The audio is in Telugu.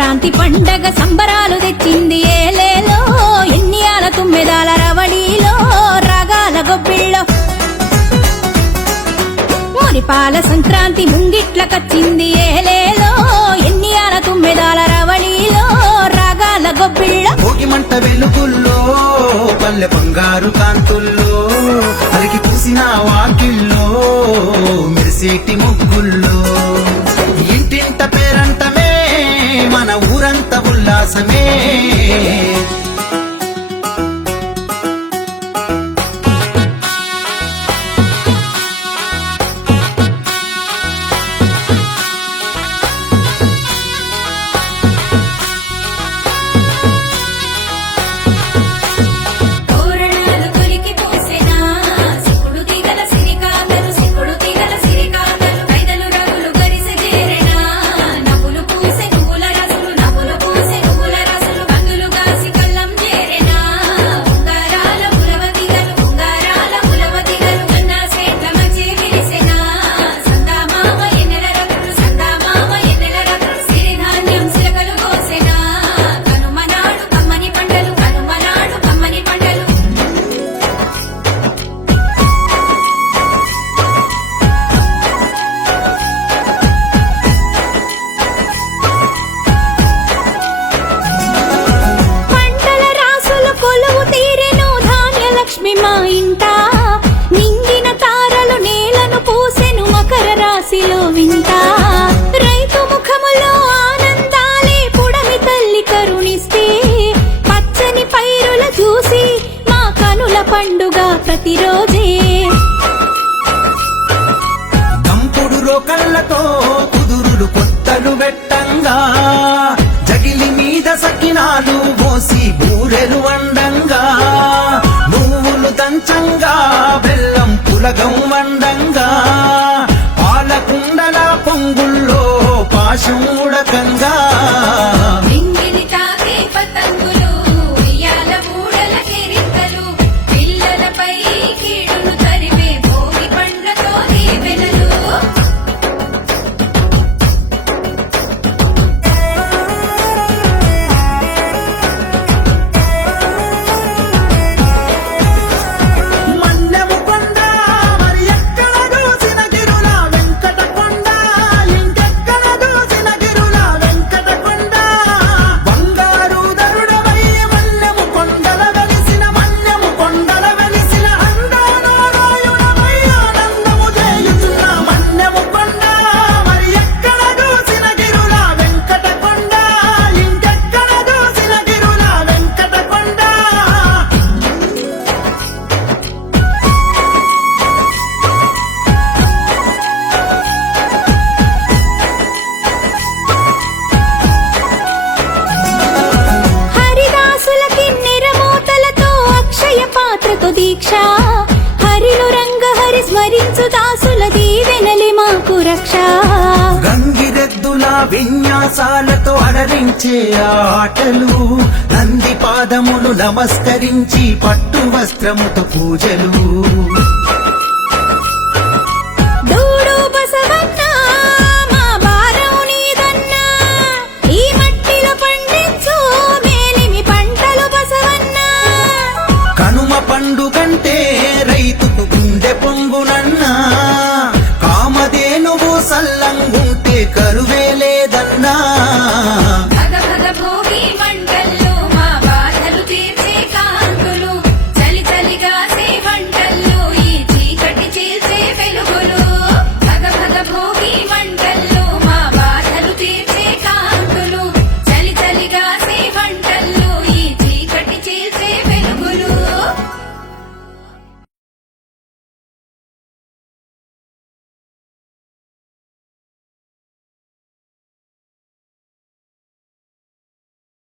సంక్రాంతి పండగ సంబరాలు తెచ్చింది ఏలేలో ఎన్నియాల తుమ్మెదాల రవళిలో రాగాల గొబ్బిళ్ళో మురిపాల సంక్రాంతి ముంగిట్లకొచ్చింది ఏలేలో ఎన్నియాల తుమ్మెదాల రవళిలో రాగాల గొబ్బిళ్ళో భోగిమంట వెలుగుల్లో పల్లె బంగారు కాంతుల్లో అలికి పూసిన వాకిల్లో మెరిసేటి ముగ్గుల్లో ఇంటింట పేరంటమే మన ఊరంత ఉల్లాసమే వింటా రైతు ముఖములో ఆనందాలే పుడమి తల్లి కరుణిస్తే పచ్చని పైరుల చూసి మా కనుల పండుగ ప్రతిరోజే దంపుడు రోకళ్లతో కుదురులు కొత్తలు పెట్టంగా జగిలి మీద సకినాలు పోసి బూరెలు వండంగా నువ్వులు దంచంగా బెల్లం పులగం వండంగా పాలకుండల పొంగుల్లో పాశం ఉడకంగా మింగిలి తాకే పతంగులు ఉయ్యాల బూడల కెరికలు పిల్లలపై కీడును తరిమే భోగి పండ్లతో దీవెనలు దీక్ష హరిను రంగ హరి స్మరించు దాసుల దీవెనలి మాకు రక్ష గంగిరెద్దుల విన్యాసాలతో అలరించే ఆటలు నంది పాదములు నమస్కరించి పట్టు వస్త్రముతో పూజలు